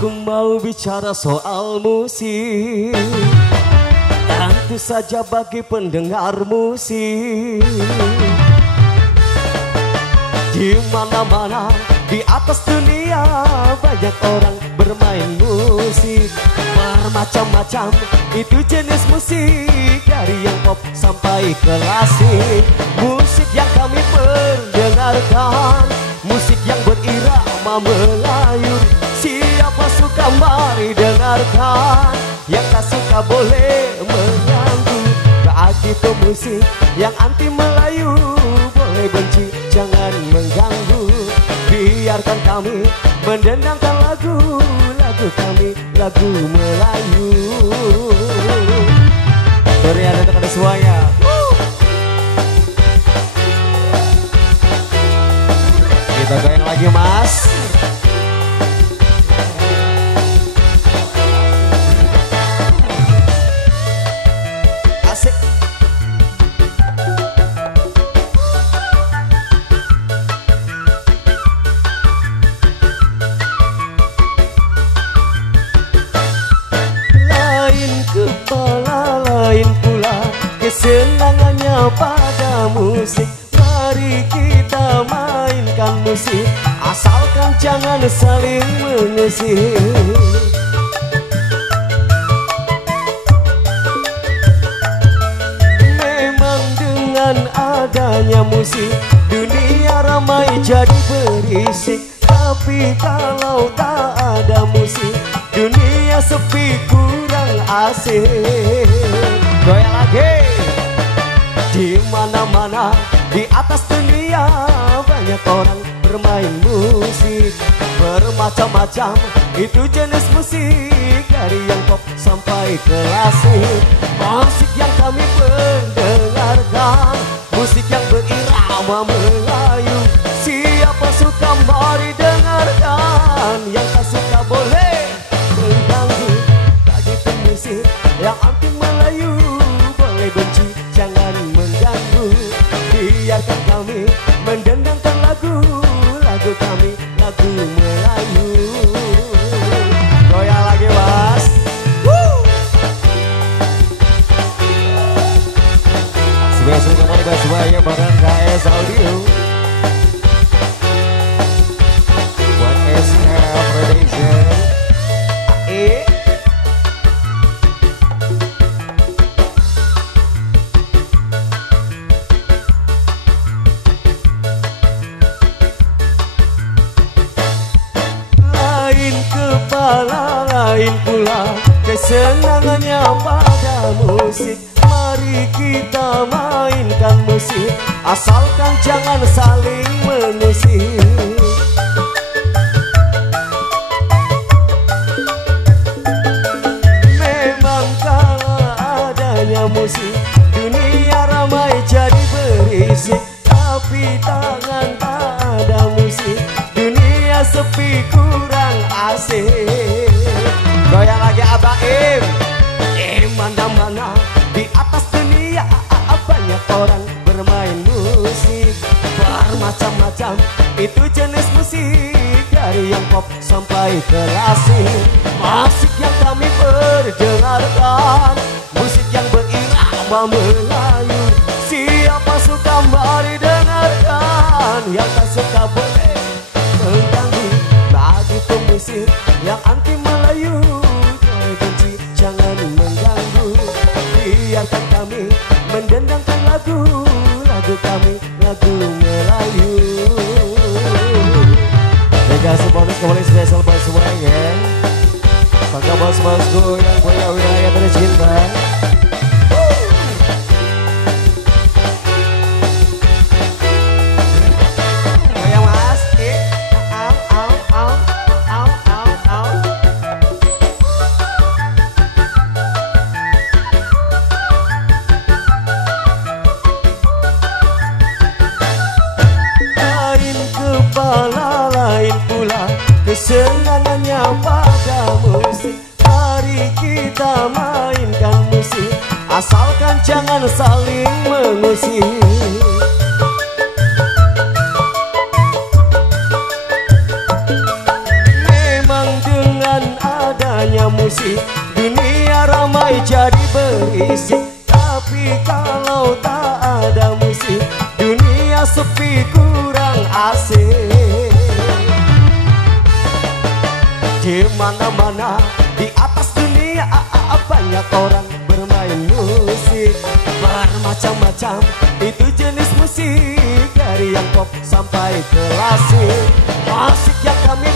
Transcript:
Aku mau bicara soal musik, tentu saja bagi pendengar musik. Di mana-mana di atas dunia banyak orang bermain musik, bermacam-macam itu jenis musik, dari yang pop sampai klasik. Musik yang kami perdengarkan, musik yang berirama Melayu. Siapa suka mari dengarkan, yang tak suka boleh mengganggu. Begitu musik yang anti Melayu, boleh benci jangan mengganggu. Biarkan kami mendendangkan lagu kami, lagu Melayu. Ternyata untuk ada semuanya. Kita goyang lagi mas. Asik. Lain kepala, lain pula kesenangannya pada musik. Mari kita mainkan musik, asalkan jangan saling mengusik. Memang dengan adanya musik, dunia ramai jadi berisik. Tapi kalau tak ada musik, dunia sepi kurang asik. Goyang lagi. Di mana-mana di atas dunia banyak orang bermain musik, bermacam-macam itu jenis musik, dari yang pop sampai klasik. Musik yang kami perdengarkan, musik yang berirama Melayu. Siapa suka mari dengarkan, yang tak suka boleh mengganggu. Begitu musik yang anti Melayu, boleh benci jangan mengganggu. Biarkan kami mendendangkan lagu kami, lagu Melayu. Goyang lagi mas. Sebenarnya kembali semuanya bareng KS Audio buat SR Production. Lain kepala, lain pula kesenangannya pada musik. Mari kita mainkan musik, asalkan jangan saling mengusik. Memang kalau adanya musik, dunia ramai jadi berisik. Tapi tangan tak ada musik, dunia sepi kurang asik. Goyang lagi Abah Im. Mana-mana di atas dunia banyak orang bermain musik, bermacam-macam itu jenis musik, dari yang pop sampai klasik. Musik yang kami perdengarkan, musik yang berirama Melayu. Siapa suka mari dengarkan, yang tak suka boleh mengganggu. Begitu musik yang anti Melayu, boleh benci jangan mengganggu. Biarkan kami mendendangkan lagu kami, lagu Melayu. Dikasih bonus kembali spesial buat semuanya. Bangga bos-bosku yang punya wilayah tercinta. Lain pula kesenangannya pada musik. Mari kita mainkan musik, asalkan jangan saling mengusik. Memang dengan musik, dunia ramai jadi berisik. Tapi kalau tak ada musik, dunia sepi kurang asik. Di mana-mana di atas dunia banyak orang bermain musik bermacam-macam, itu jenis musik dari yang pop sampai klasik. Musik yang kami